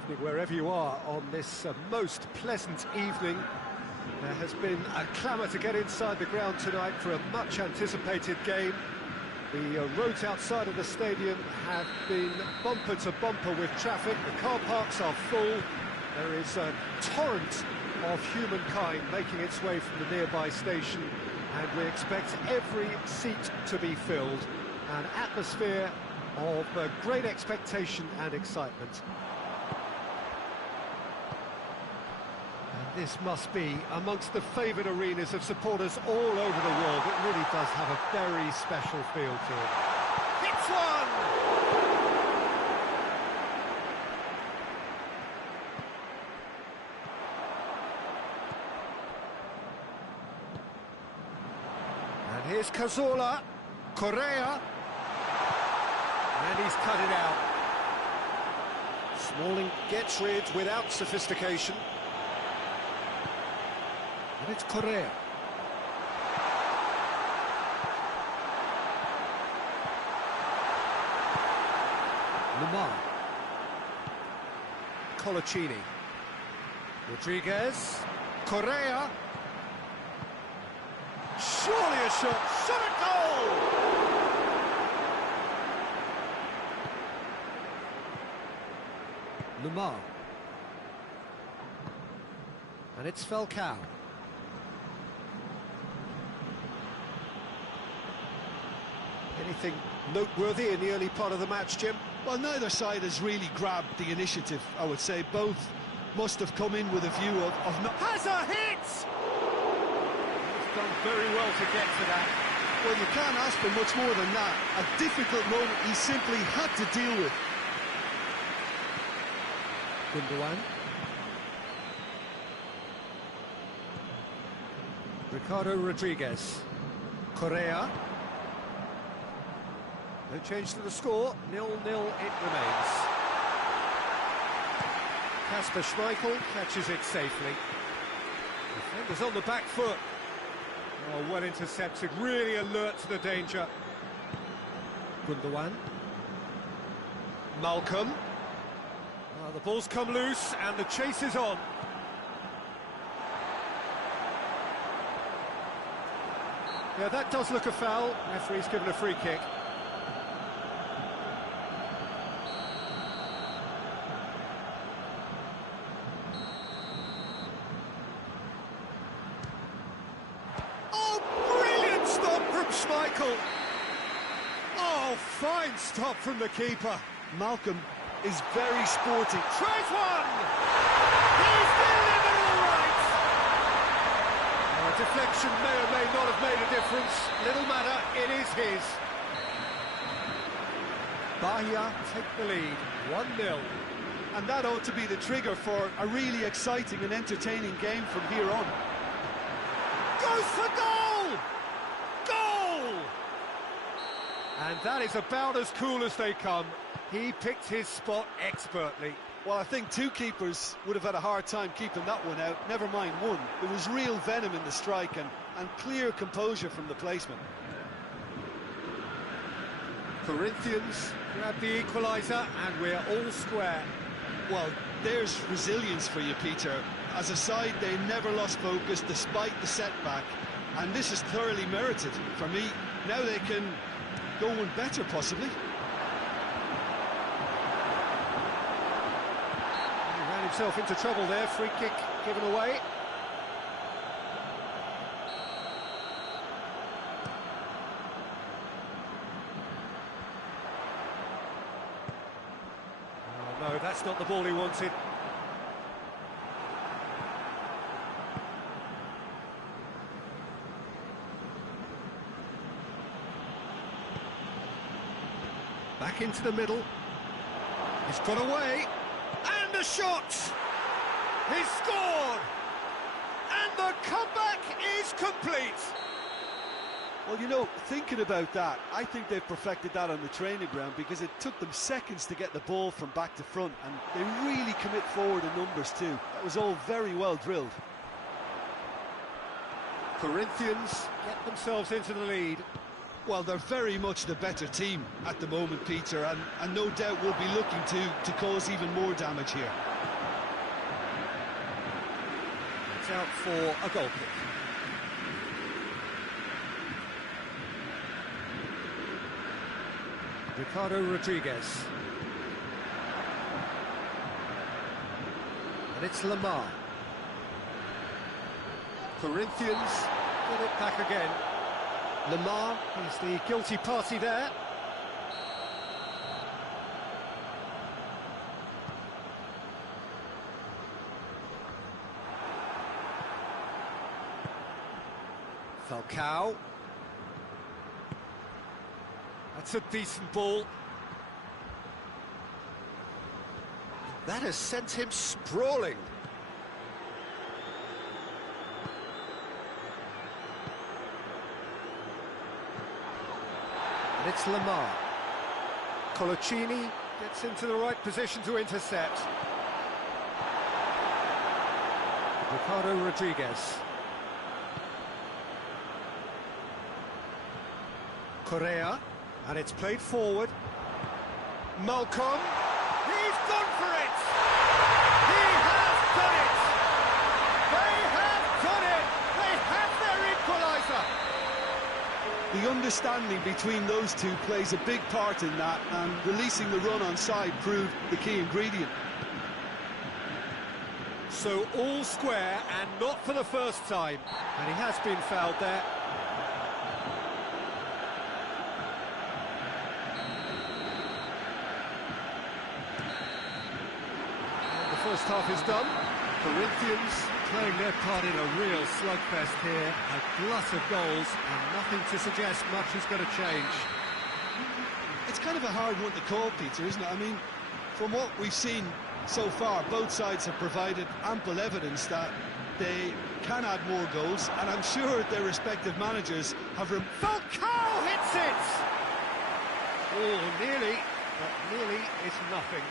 evening, wherever you are on this most pleasant evening. There has been a clamour to get inside the ground tonight for a much-anticipated game. The roads outside of the stadium have been bumper to bumper with traffic. The car parks are full. There is a torrent of humankind making its way from the nearby station, and we expect every seat to be filled. An atmosphere of great expectation and excitement. And this must be amongst the favoured arenas of supporters all over the world. It really does have a very special feel to it. Hits one! And here's Cazorla, Correa. And he's cut it out. Smalling gets rid without sophistication. And it's Correa. Lamar. Colaccini. Rodriguez. Correa. Surely a shot. Shot a goal! Lamar. And it's Falcao. Anything noteworthy in the early part of the match, Jim? Well, neither side has really grabbed the initiative, I would say. Both must have come in with a view of not... Has a hit! He's done very well to get to that. Well, you can't ask for much more than that. A difficult moment he simply had to deal with. Gundogan. Ricardo Rodriguez. Correa. No change to the score, 0-0 it remains. Kasper Schmeichel catches it safely. Defenders on the back foot. Oh, well intercepted, really alert to the danger. Gundogan. Malcolm. The ball's come loose and the chase is on. Yeah, that does look a foul. Referee's given a free kick. Oh, brilliant stop from Schmeichel. Oh, fine stop from the keeper. Malcolm is very sporty. Tries one! He's delivered all right! A deflection may or may not have made a difference. Little matter, it is his. Bahia take the lead, 1-0. And that ought to be the trigger for a really exciting and entertaining game from here on. Goes for goal! Goal! And that is about as cool as they come. He picked his spot expertly. Well, I think two keepers would have had a hard time keeping that one out, never mind one. There was real venom in the strike and clear composure from the placement. Corinthians grab the equaliser and we're all square. Well, there's resilience for you, Peter. As a side, they never lost focus despite the setback, and this is thoroughly merited. For me, now they can go one better, possibly. Himself into trouble there, free kick given away. Oh no, that's not the ball he wanted. Back into the middle. He's got away. And a shot! He's scored! And the comeback is complete! Well, you know, thinking about that, I think they've perfected that on the training ground because it took them seconds to get the ball from back to front, and they really commit forward in numbers too. That was all very well drilled. Corinthians get themselves into the lead. Well, they're very much the better team at the moment, Peter, and no doubt will be looking to cause even more damage here. out for a goal kick. Ricardo Rodriguez. And it's Lamar. Corinthians get it back again. Lamar is the guilty party there. Falcao. That's a decent ball. That has sent him sprawling. And it's Lamar. Coloccini gets into the right position to intercept. Ricardo Rodriguez. Correa, and it's played forward. Malcolm, he's gone for it! He has done it! They have done it! They have their equaliser! The understanding between those two plays a big part in that, and releasing the run on side proved the key ingredient. So all square, and not for the first time. And he has been fouled there. First half is done. Corinthians playing their part in a real slugfest here. A glut of goals and nothing to suggest much is going to change. It's kind of a hard one to call, Peter, isn't it? I mean, from what we've seen so far, both sides have provided ample evidence that they can add more goals, and I'm sure their respective managers have... Falcao hits it! Oh, nearly, but nearly is nothing.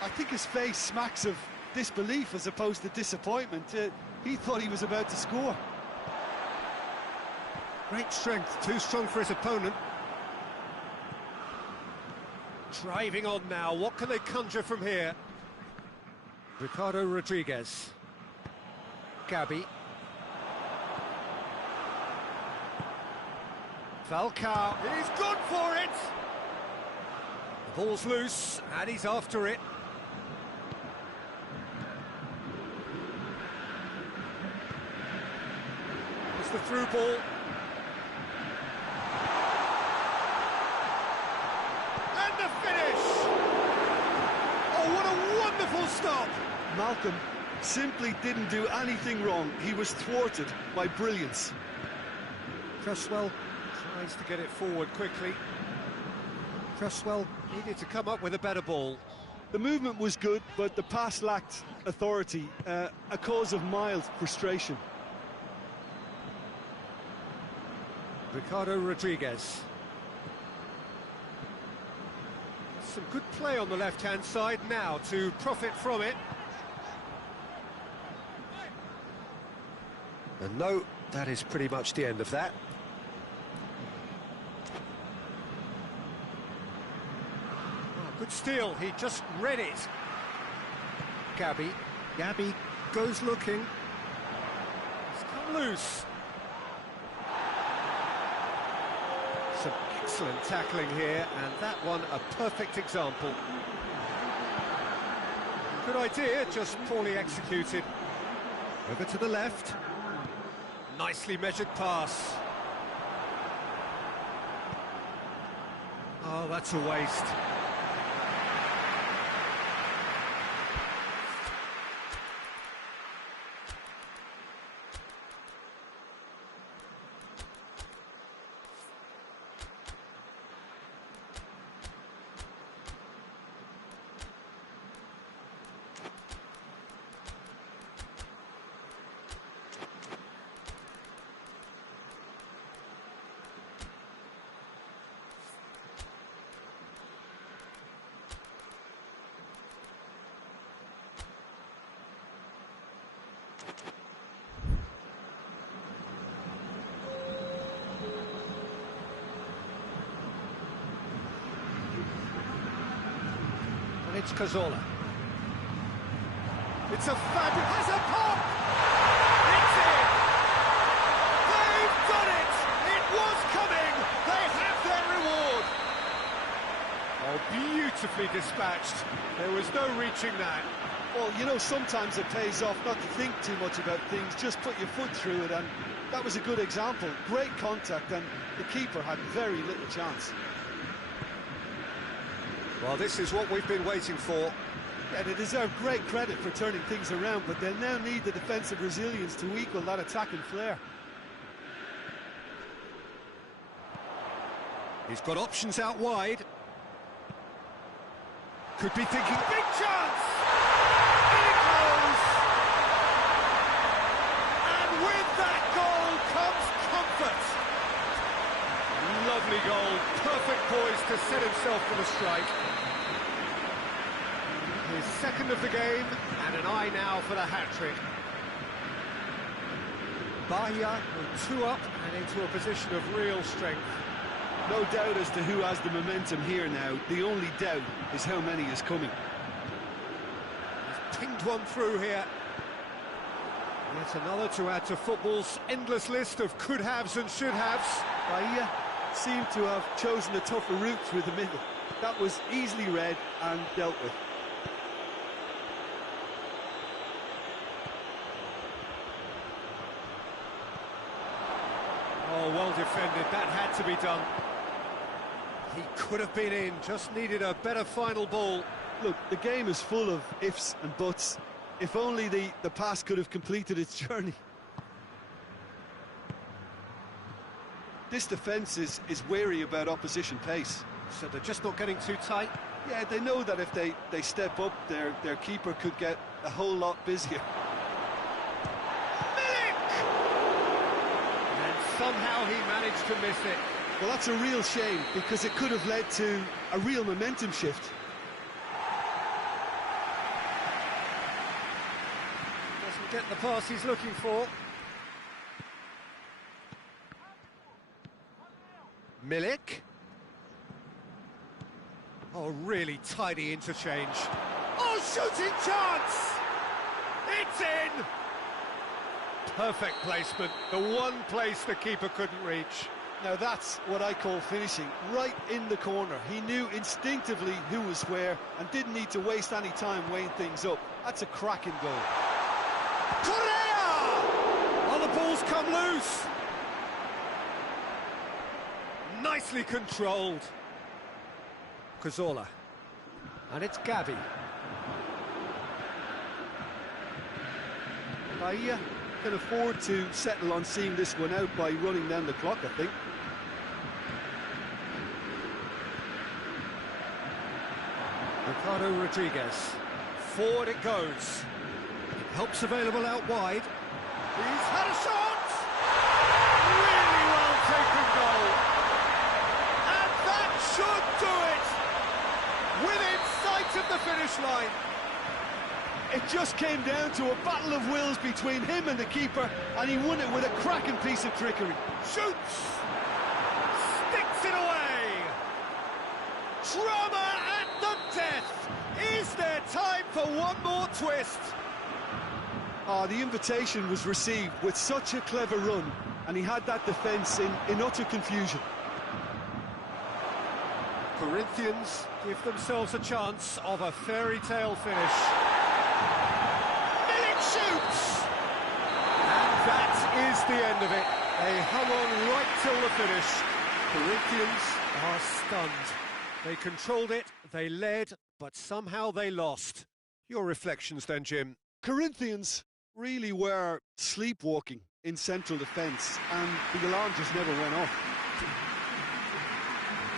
I think his face smacks of disbelief as opposed to disappointment. He thought he was about to score. Great strength, too strong for his opponent. Driving on now, what can they conjure from here? Ricardo Rodriguez. Gabi. Falcao, he's gone for it! The ball's loose, and he's after it. The through ball. And the finish! Oh, what a wonderful stop! Malcolm simply didn't do anything wrong. He was thwarted by brilliance. Cresswell tries to get it forward quickly. Cresswell needed to come up with a better ball. The movement was good, but the pass lacked authority, a cause of mild frustration. Ricardo Rodriguez. Some good play on the left-hand side now to profit from it. And no, that is pretty much the end of that. Oh, good steal, he just read it. Gabi. Gabi goes looking. It's come loose. Some excellent tackling here, and that one a perfect example. Good idea, just poorly executed. Over to the left. Nicely measured pass. Oh, that's a waste. It's Cazorla. It's a fabulous... Has a pop! beautifully dispatched. There was no reaching that. Well, you know, sometimes it pays off not to think too much about things, just put your foot through it, and that was a good example. Great contact, and the keeper had very little chance. Well, this is what we've been waiting for. Yeah, they deserve great credit for turning things around, but they'll now need the defensive resilience to equal that attacking flair. He's got options out wide. Could be thinking, big chance! In it goes! And with that goal comes comfort. Lovely goal, perfect poise to set himself for the strike. His second of the game, and an eye now for the hat-trick. Bahia with 2 up and into a position of real strength. No doubt as to who has the momentum here now. The only doubt is how many is coming. He's pinged one through here. Yet another to add to football's endless list of could-haves and should-haves. Bahia seemed to have chosen a tougher route through the middle. That was easily read and dealt with. Oh, well defended, that had to be done. He could have been in, just needed a better final ball. Look, the game is full of ifs and buts. If only the pass could have completed its journey. This defence is wary about opposition pace. So they're just not getting too tight. Yeah, they know that if they step up, their keeper could get a whole lot busier. Somehow he managed to miss it. Well, that's a real shame, because it could have led to a real momentum shift. Doesn't get the pass he's looking for. Milik. Oh, really tidy interchange. Oh, shooting chance! It's in! Perfect placement, the one place the keeper couldn't reach. Now that's what I call finishing, right in the corner. He knew instinctively who was where and didn't need to waste any time weighing things up. That's a cracking goal. Correa! Oh, the ball's come loose. Nicely controlled. Cazorla. And it's Gavi. Bahia can afford to settle on seeing this one out by running down the clock, I think. Ricardo Rodriguez. Forward it goes. Help's available out wide. He's had a shot! Really well taken goal. And that should do it! Within sight of the finish line. It just came down to a battle of wills between him and the keeper, and he won it with a cracking piece of trickery. Shoots! Sticks it away! Drama at the death! Is there time for one more twist? The invitation was received with such a clever run, and he had that defence in utter confusion. Corinthians give themselves a chance of a fairy tale finish. Shoots! And that is the end of it. They hung on right till the finish. Corinthians are stunned. They controlled it, they led, but somehow they lost. Your reflections then, Jim? Corinthians really were sleepwalking in central defence, and the alarm just never went off.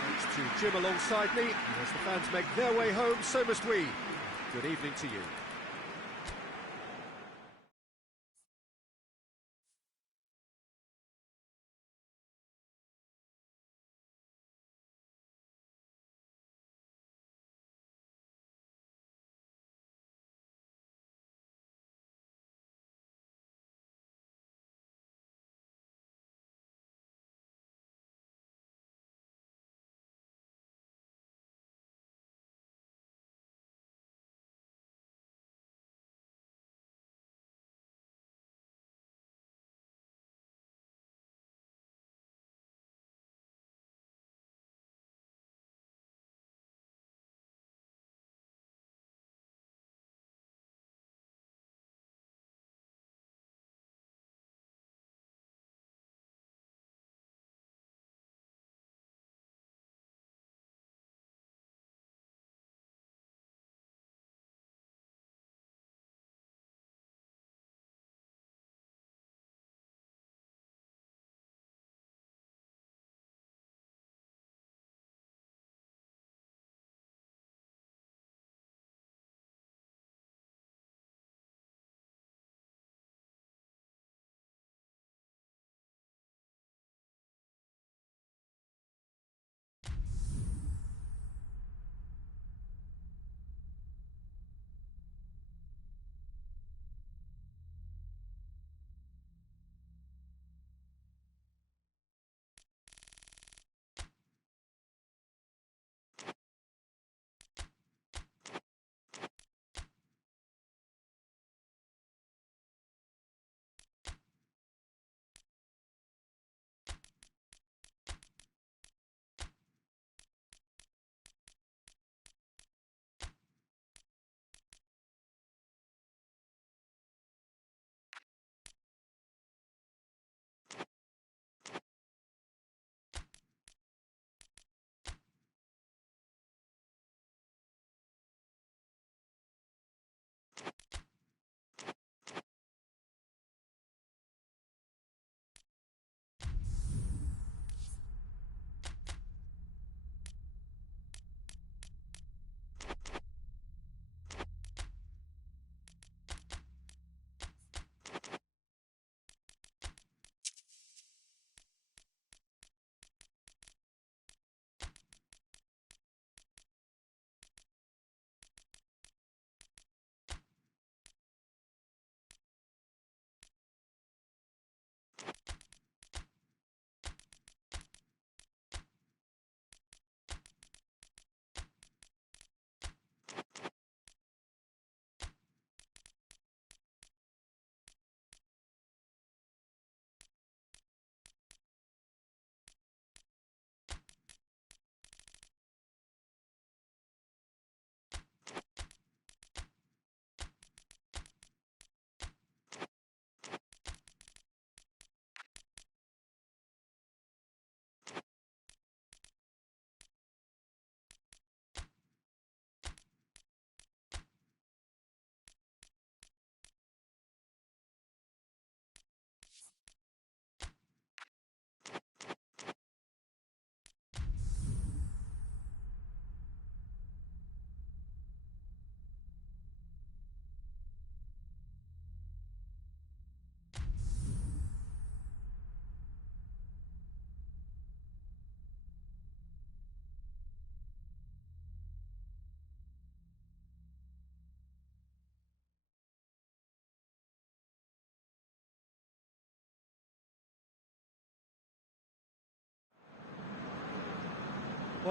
Thanks to Jim alongside me. As the fans make their way home, so must we. Good evening to you.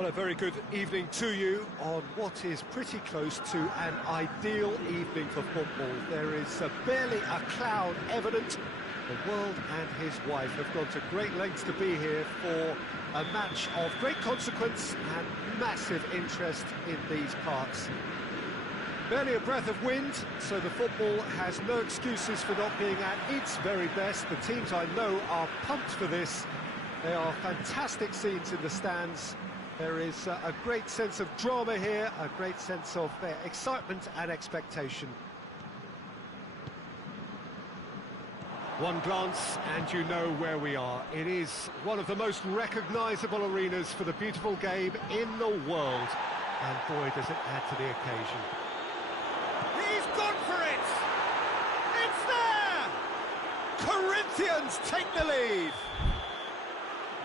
Well, a very good evening to you on what is pretty close to an ideal evening for football. There is barely a cloud evident. The world and his wife have gone to great lengths to be here for a match of great consequence and massive interest in these parts. Barely a breath of wind, so the football has no excuses for not being at its very best. The teams I know are pumped for this. They are fantastic scenes in the stands. There is a great sense of drama here, a great sense of excitement and expectation. One glance and you know where we are. It is one of the most recognisable arenas for the beautiful game in the world. And boy, does it add to the occasion. He's gone for it! It's there! Corinthians take the lead!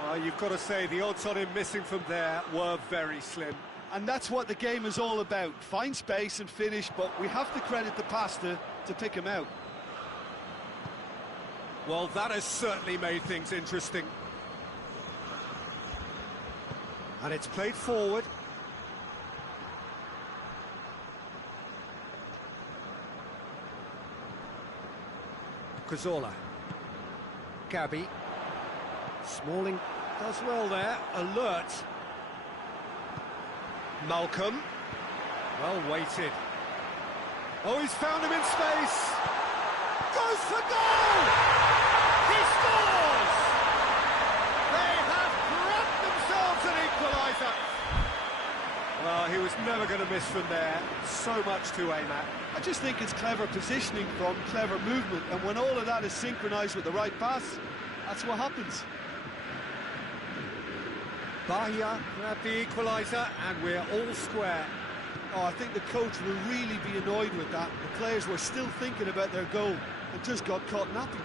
Well, you've got to say the odds on him missing from there were very slim. And that's what the game is all about. Find space and finish, but we have to credit the passer to pick him out. Well, that has certainly made things interesting. And it's played forward. Cazorla. Gabby. Smalling does well there. Alert. Malcolm. Well weighted. Oh, he's found him in space. Goes for goal! He scores! They have grabbed themselves an equaliser. Well, he was never going to miss from there. So much to aim at. I just think it's clever positioning from clever movement, and when all of that is synchronised with the right pass, that's what happens. Bahia grabbed the equaliser, and we're all square. Oh, I think the coach will really be annoyed with that. The players were still thinking about their goal and just got caught napping.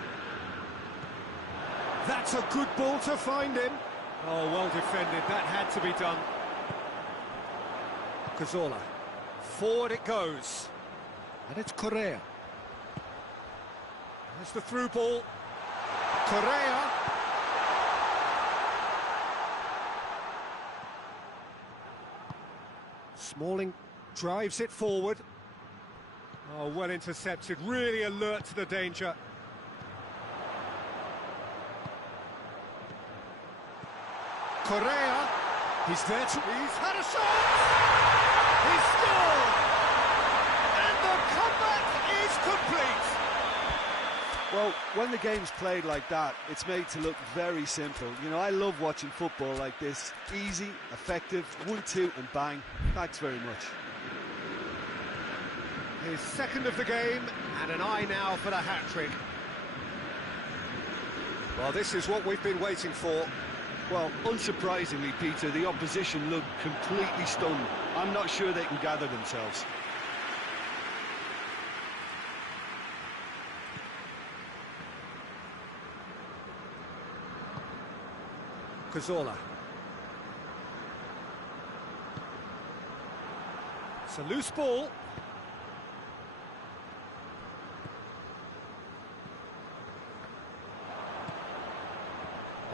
That's a good ball to find him. Oh, well defended. That had to be done. Cazorla. Forward it goes. And it's Correa. There's the through ball. Correa. Smalling drives it forward. Oh, well intercepted, really alert to the danger. Correa, he's there to... He's had a shot! He's scored! And the comeback is complete! Well, when the game's played like that, it's made to look very simple. You know, I love watching football like this. Easy, effective, 1-2 and bang. Thanks very much. His second of the game, and an eye now for the hat-trick. Well, this is what we've been waiting for. Well, unsurprisingly, Peter, the opposition look completely stunned. I'm not sure they can gather themselves. Cazorla. It's a loose ball.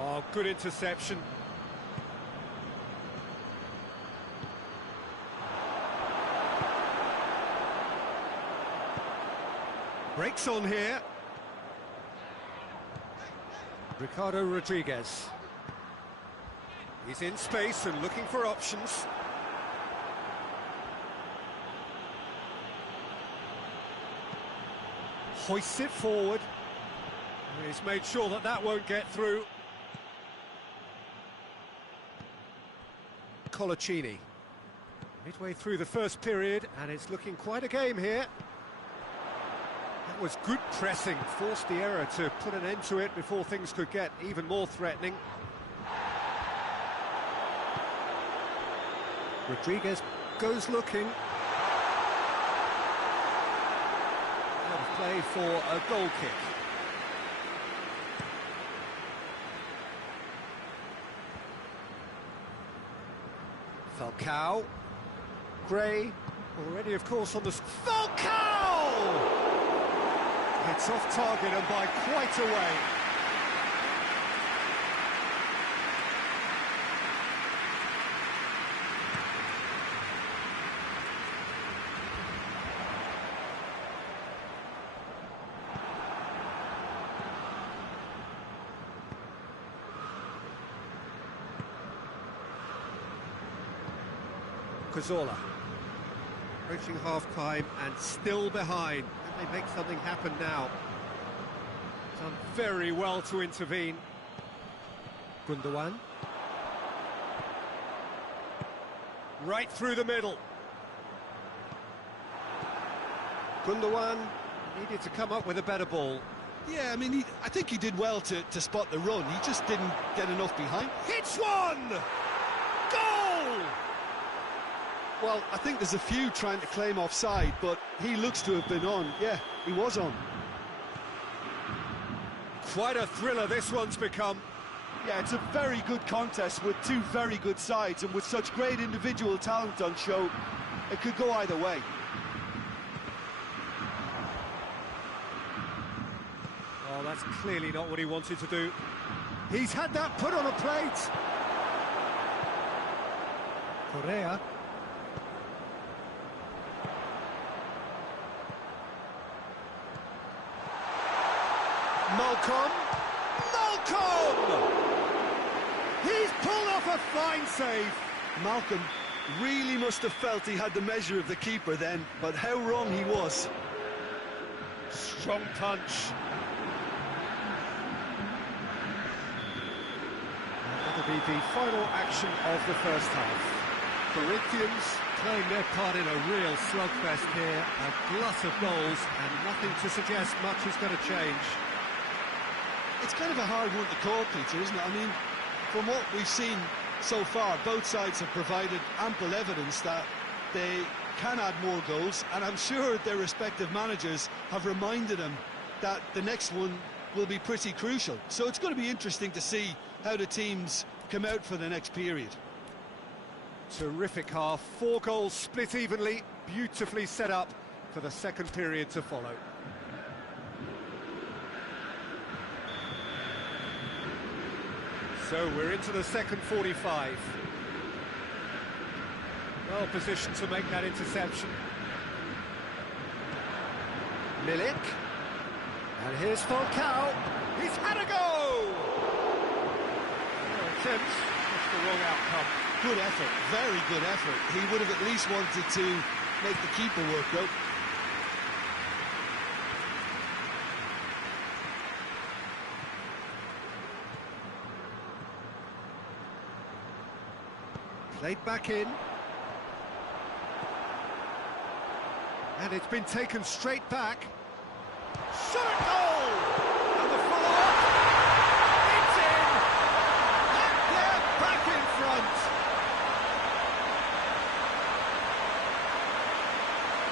Oh, good interception. Breaks on here. Ricardo Rodriguez. He's in space and looking for options. Hoists it forward. He's made sure that that won't get through. Colaccini. Midway through the first period, and it's looking quite a game here. That was good pressing, forced the error to put an end to it before things could get even more threatening. Rodriguez goes looking. Out of play for a goal kick. Falcao. Gray, already of course on the... Falcao! It's off target and by quite a way. Cazorla. Approaching half-time and still behind. Can they make something happen now? Done very well to intervene. Gundogan. Right through the middle. Gundogan needed to come up with a better ball. Yeah, I mean, I think he did well to spot the run. He just didn't get enough behind. Hits one! Goal! Well, I think there's a few trying to claim offside, but he looks to have been on. Yeah, he was on. Quite a thriller this one's become. Yeah, it's a very good contest with two very good sides, and with such great individual talent on show, it could go either way. Oh, that's clearly not what he wanted to do. He's had that put on a plate. Correa. Malcolm! He's pulled off a fine save! Malcolm really must have felt he had the measure of the keeper then, but how wrong he was. Strong punch. That'll be the final action of the first half. Corinthians playing their part in a real slugfest here, a glut of goals, and nothing to suggest much is going to change. It's kind of a hard one to call, Peter, isn't it? I mean, from what we've seen so far, both sides have provided ample evidence that they can add more goals, and I'm sure their respective managers have reminded them that the next one will be pretty crucial. So it's going to be interesting to see how the teams come out for the next period. Terrific half, 4 goals split evenly, beautifully set up for the second period to follow. So we're into the second 45. Well positioned to make that interception. Milik. And here's Falcao. He's had a go! Attempt, just the wrong outcome. Good effort, very good effort. He would have at least wanted to make the keeper work, though. Played back in. And it's been taken straight back. Shot at goal! And the follow-up. It's in! And they're back in front.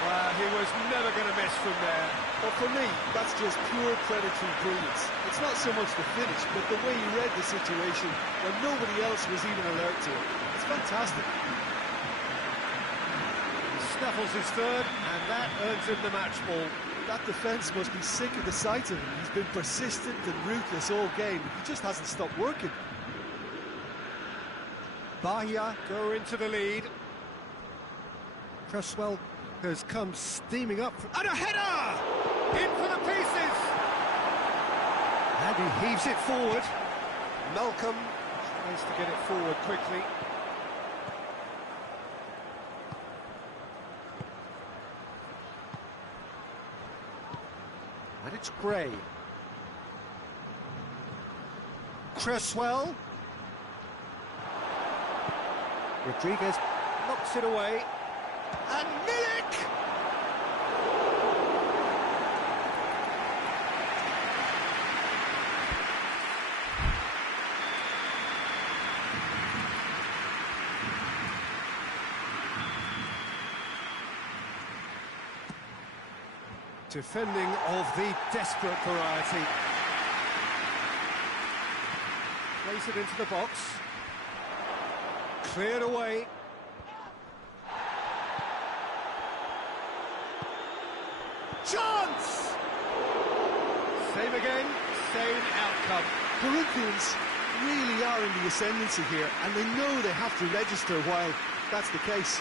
Well, he was never going to miss from there. But for me, that's just pure predatory brilliance. It's not so much the finish, but the way he read the situation when nobody else was even alert to it. It's fantastic. He snaffles his third, and that earns him the match ball. That defence must be sick of the sight of him. He's been persistent and ruthless all game. He just hasn't stopped working. Bahia go into the lead. Cresswell has come steaming up. And a header! In for the pieces! And he heaves it forward. Malcolm tries to get it forward quickly. And it's Gray. Cresswell. Rodriguez knocks it away. And Milik! Defending of the desperate variety. Plays it into the box. Cleared away. Chance! Same again, same outcome. Corinthians really are in the ascendancy here, and they know they have to register while that's the case.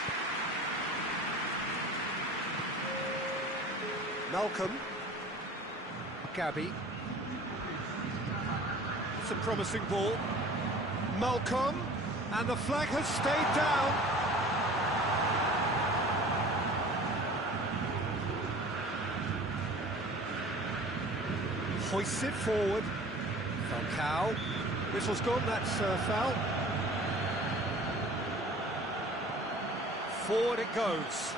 Malcolm. Gabby. It's a promising ball. Malcolm. And the flag has stayed down. hoists it forward. Falcao. Whistle's gone, that's foul. Forward it goes.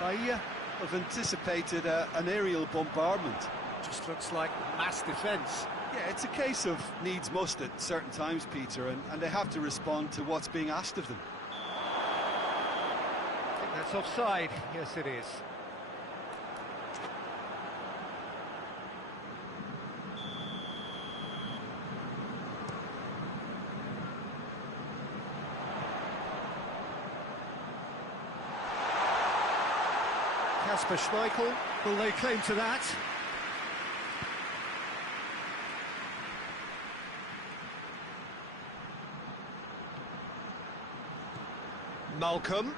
Bahia have anticipated an aerial bombardment. Just looks like mass defence. Yeah, it's a case of needs must at certain times, Peter, and they have to respond to what's being asked of them. I think that's offside. Yes, it is. Kasper Schmeichel, will lay claim to that? Malcolm.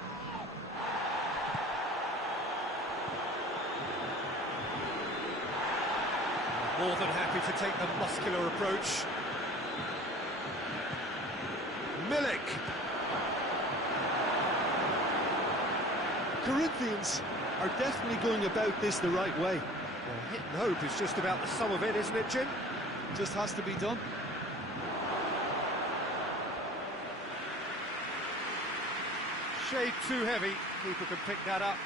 More than happy to take the muscular approach. Milik. Corinthians are definitely going about this the right way. Well, hit and hope is just about the sum of it, isn't it, Jim? Just has to be done. Shade too heavy, keeper can pick that up.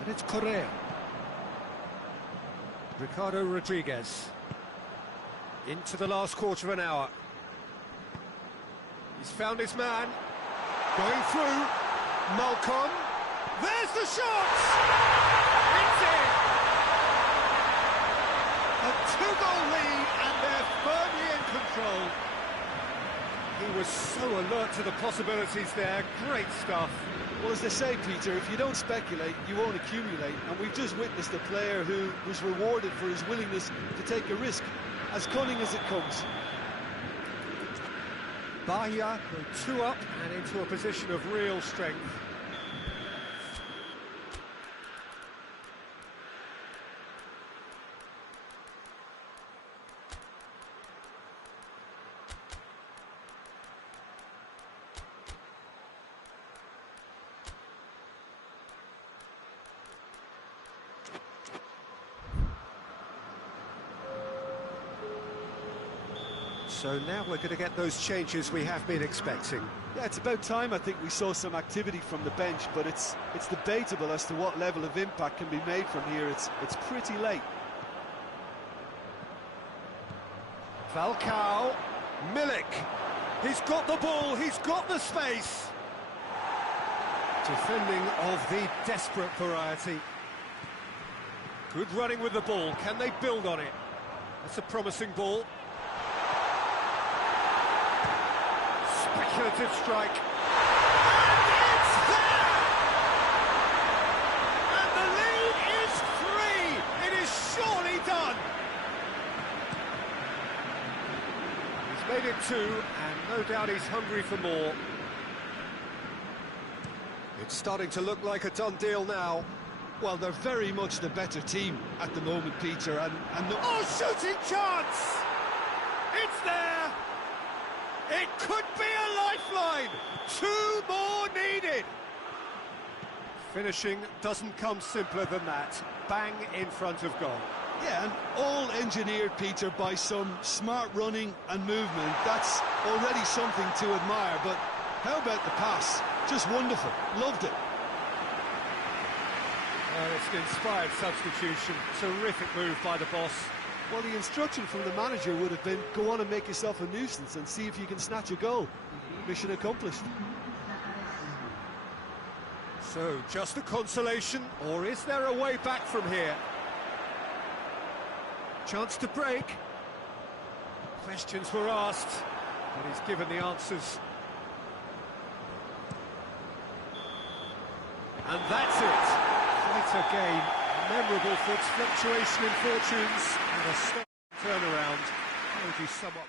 And it's Correa. Ricardo Rodriguez. Into the last quarter of an hour. He's found his man. Going through. Malcolm. There's the shot! It's in! A two-goal lead and they're firmly in control. He was so alert to the possibilities there. Great stuff. Well, as they say, Peter, if you don't speculate, you won't accumulate. And we've just witnessed a player who was rewarded for his willingness to take a risk, as cunning as it comes. Bahia go two up and into a position of real strength. So now we're going to get those changes we have been expecting. Yeah, it's about time I think we saw some activity from the bench, but it's debatable as to what level of impact can be made from here. It's pretty late. Falcao, Milik, he's got the ball, he's got the space. Defending of the desperate variety. Good running with the ball, can they build on it? That's a promising ball. Speculative strike. And it's there! And the lead is 3! It is surely done! He's made it 2, and no doubt he's hungry for more. It's starting to look like a done deal now. Well, they're very much the better team at the moment, Peter, and Oh, shooting chance! It's there! It could be a lifeline! 2 more needed! Finishing doesn't come simpler than that. Bang in front of goal. yeah, and all engineered, Peter, by some smart running and movement. That's already something to admire, but how about the pass? Just wonderful. Loved it. Well, it's an inspired substitution. Terrific move by the boss. Well, the instruction from the manager would have been, go on and make yourself a nuisance and see if you can snatch a goal. Mission accomplished. So, just a consolation, or is there a way back from here? Chance to break. Questions were asked, but he's given the answers. And that's it. Quite a game. Memorable for its fluctuation in fortunes and a strong turnaround. How would you sum up?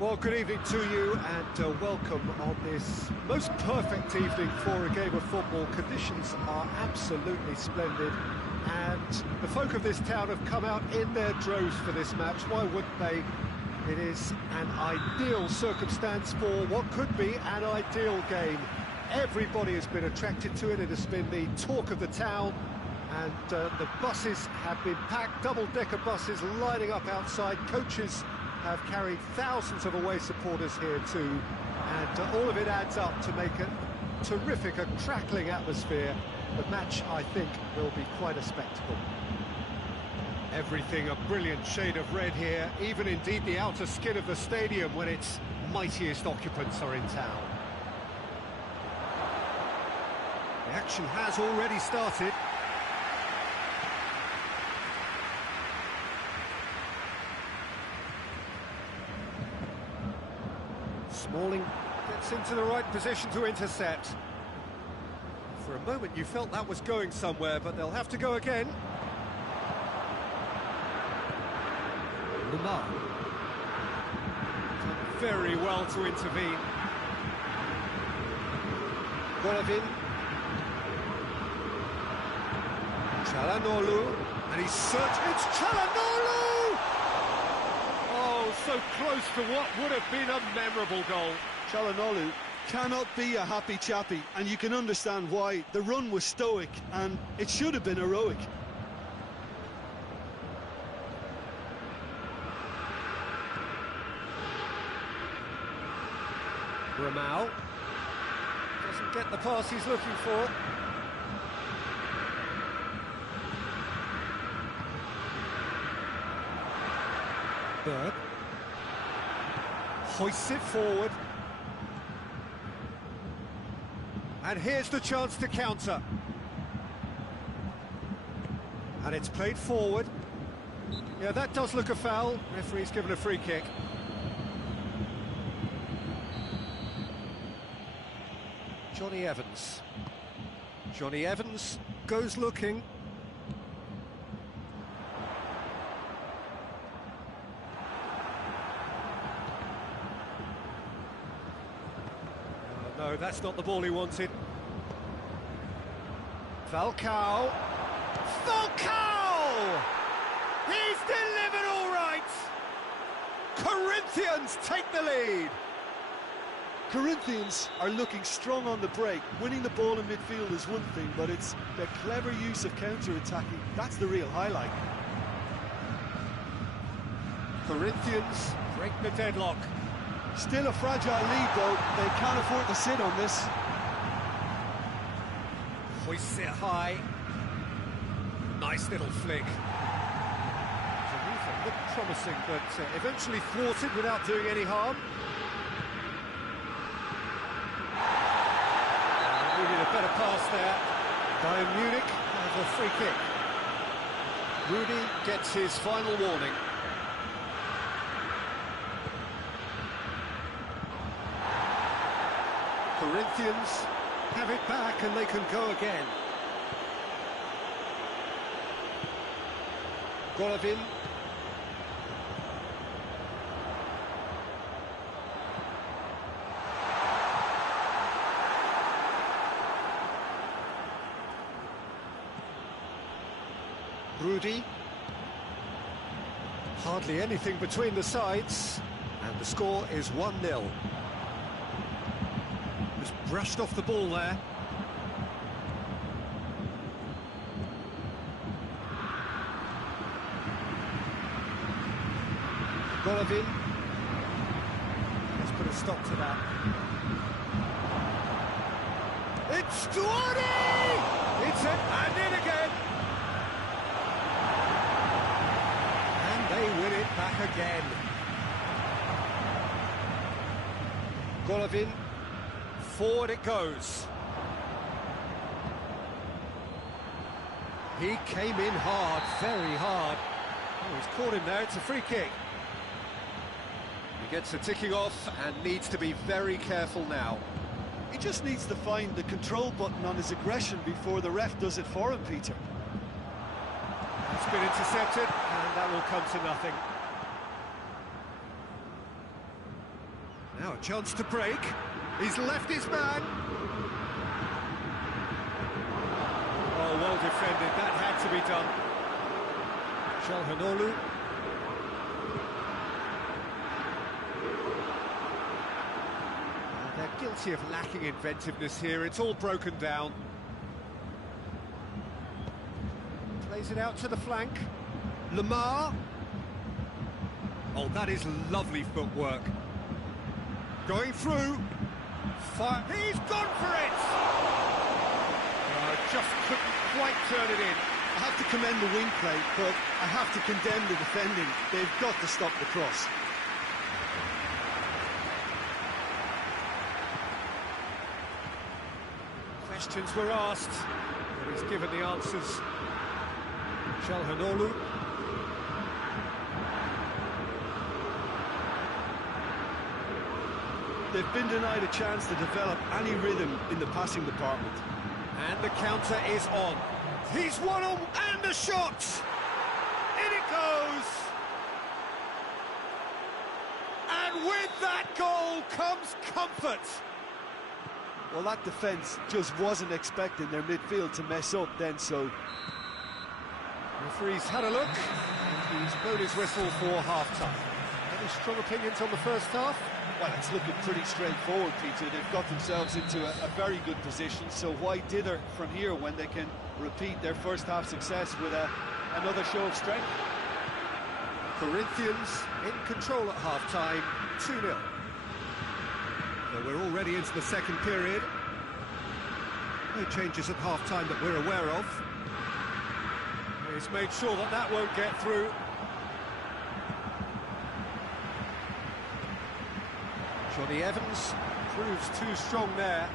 Well, good evening to you and welcome on this most perfect evening for a game of football. Conditions are absolutely splendid and the folk of this town have come out in their droves for this match. Why wouldn't they? It is an ideal circumstance for what could be an ideal game. Everybody has been attracted to it. It has been the talk of the town, and the buses have been packed, double-decker buses lining up outside. Coaches have carried thousands of away supporters here too, and all of it adds up to make a terrific, a crackling atmosphere. The match, I think, will be quite a spectacle. Everything a brilliant shade of red here, even indeed the outer skin of the stadium when its mightiest occupants are in town. The action has already started. Smalling gets into the right position to intercept. For a moment you felt that was going somewhere, but they'll have to go again. Lamar. Done very well to intervene. Golovin. Çalhanoğlu. And he's searching. It's Çalhanoğlu! Oh, so close to what would have been a memorable goal. Çalhanoğlu cannot be a happy chappy, and you can understand why. The run was stoic, and it should have been heroic. Ramau doesn't get the pass he's looking for. Bird hoists it forward. And here's the chance to counter. And it's played forward. Yeah, that does look a foul. Referee's given a free kick. Johnny Evans. Johnny Evans goes looking. No, that's not the ball he wanted. Falcao. Falcao! He's delivered all right! Corinthians take the lead! Corinthians are looking strong on the break. Winning the ball in midfield is one thing, but it's the clever use of counter-attacking. That's the real highlight. Corinthians break the deadlock. Still a fragile lead, though. They can't afford to sit on this. Hoists it high. Nice little flick. Geneva looked promising, but eventually thwarted without doing any harm. Needed a better pass there. Bayern Munich have a free kick. Rudy gets his final warning. Corinthians have it back and they can go again. Golovin. Rudy. Hardly anything between the sides, and the score is 1-0. Just brushed off the ball there. Golovin. Let's put a stop to that. It's Stuani! It's it, and in again! And they win it back again. Golovin. Forward it goes. He came in hard, very hard. Oh, he's caught him there, it's a free kick. He gets a ticking off and needs to be very careful now. He just needs to find the control button on his aggression before the ref does it for him, Peter. It's been intercepted, and that will come to nothing. A chance to break. He's left his man. Oh, well defended. That had to be done. Çalhanoğlu. They're guilty of lacking inventiveness here. It's all broken down. Plays it out to the flank. Lamar. Oh, that is lovely footwork. Going through. Fire. He's gone for it! Just couldn't quite turn it in. I have to commend the wing play, but I have to condemn the defending. They've got to stop the cross. Questions were asked, but he's given the answers. Çalhanoğlu. They've been denied a chance to develop any rhythm in the passing department. And the counter is on. He's one on, and the shot! In it goes! And with that goal comes comfort! Well, that defence just wasn't expecting their midfield to mess up then, so... Referee's had a look, and he's blown his whistle for half-time. Any strong opinions on the first half? Well, it's looking pretty straightforward, Peter. They've got themselves into a very good position, so why dither from here when they can repeat their first half success with another show of strength? Corinthians in control at half-time, 2-0. So we're already into the second period. No changes at half-time that we're aware of. He's made sure that that won't get through. Johnny Evans proves too strong there.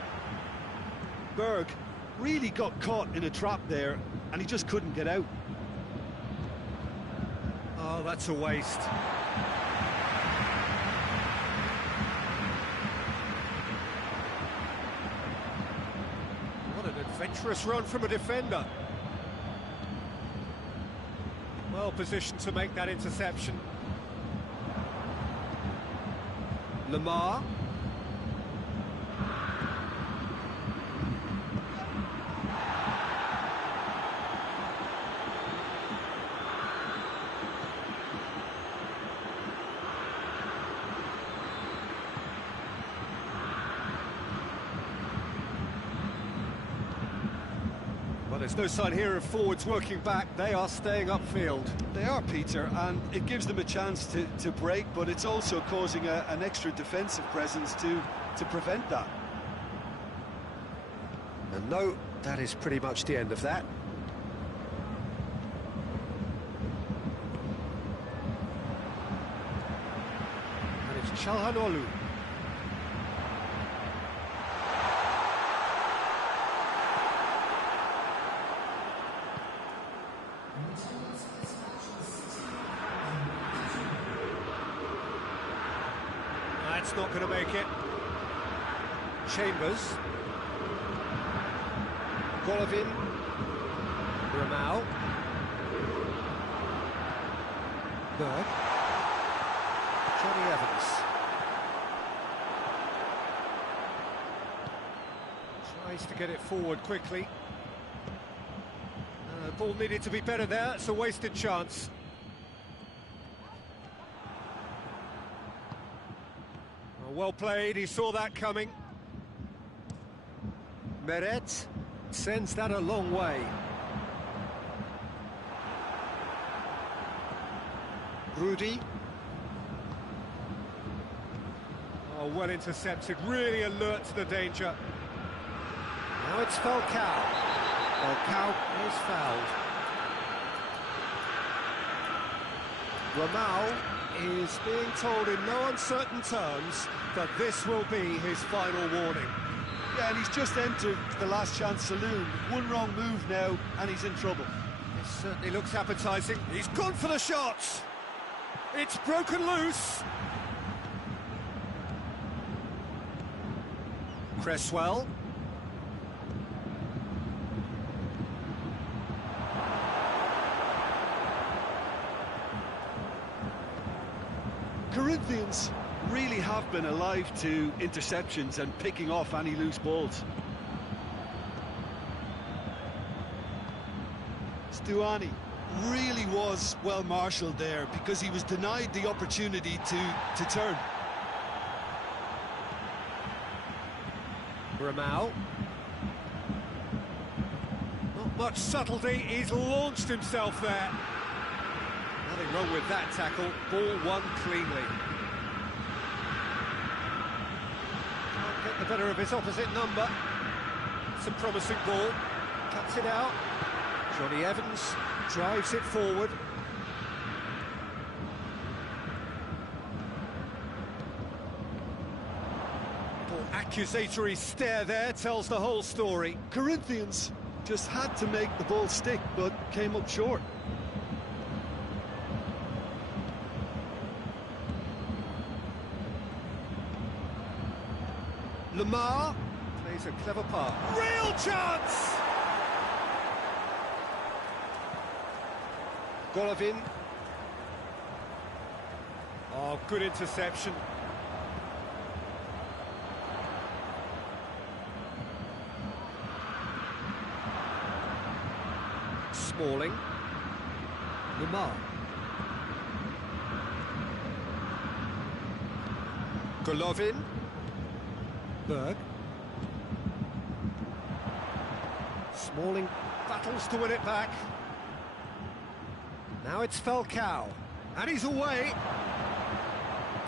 Berg really got caught in a trap there, and he just couldn't get out. Oh, that's a waste. What an adventurous run from a defender. Well positioned to make that interception. Lamar. Well, there's no sign here of forwards working back. They are staying upfield. They are, Peter, and it gives them a chance to break, but it's also causing an extra defensive presence to prevent that. And no, that is pretty much the end of that. And it's Çalhanoğlu. That's not going to make it. Chambers. Golovin. Ramau. Berg. Johnny Evans. Tries to get it forward quickly. The ball needed to be better there. It's a wasted chance. Well played, he saw that coming. Meret sends that a long way. Rudy. Oh, well intercepted, really alert to the danger. Now it's Falcao. Falcao is fouled. Ramau is being told in no uncertain terms that this will be his final warning. Yeah, and he's just entered the last chance saloon. One wrong move now, and he's in trouble. It certainly looks appetising. He's gone for the shot. It's broken loose. Cresswell. Corinthians really have been alive to interceptions and picking off any loose balls. Stuani really was well marshalled there because he was denied the opportunity to turn. Ramau. Not much subtlety, he's launched himself there. Nothing wrong with that tackle, ball won cleanly. Can't get the better of his opposite number. It's a promising ball, cuts it out. Johnny Evans drives it forward. Little accusatory stare there tells the whole story. Corinthians just had to make the ball stick, but came up short. Lamar plays a clever pass. Real chance! Golovin. Oh, good interception. Smalling. Lamar. Golovin. Berg. Smalling battles to win it back. Now it's Falcao, and he's away.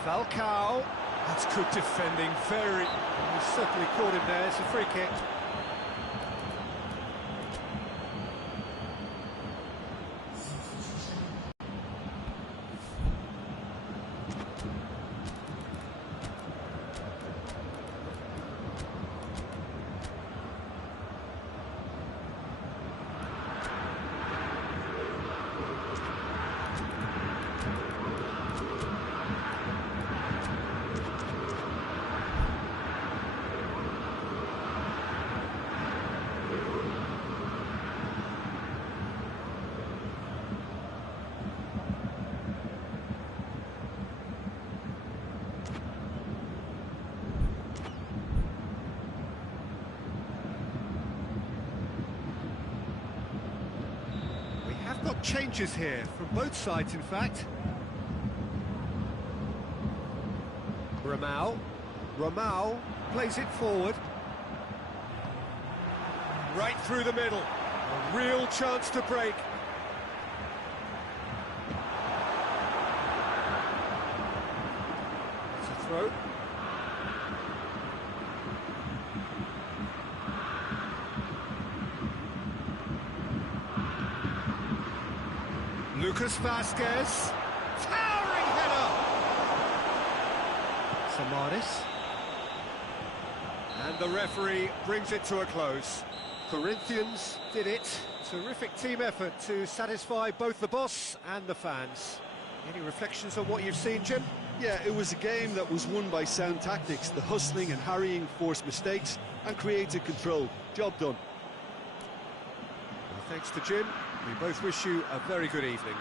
Falcao. That's good defending, very. He certainly caught him there, it's a free kick. Got changes here from both sides, in fact. Ramau plays it forward. Right through the middle. A real chance to break. It's a throw. Lucas Vasquez, towering header! Samaris. And the referee brings it to a close. Corinthians did it. Terrific team effort to satisfy both the boss and the fans. Any reflections on what you've seen, Jim? Yeah, it was a game that was won by sound tactics. The hustling and harrying forced mistakes and created control. Job done. Well, thanks to Jim. We both wish you a very good evening.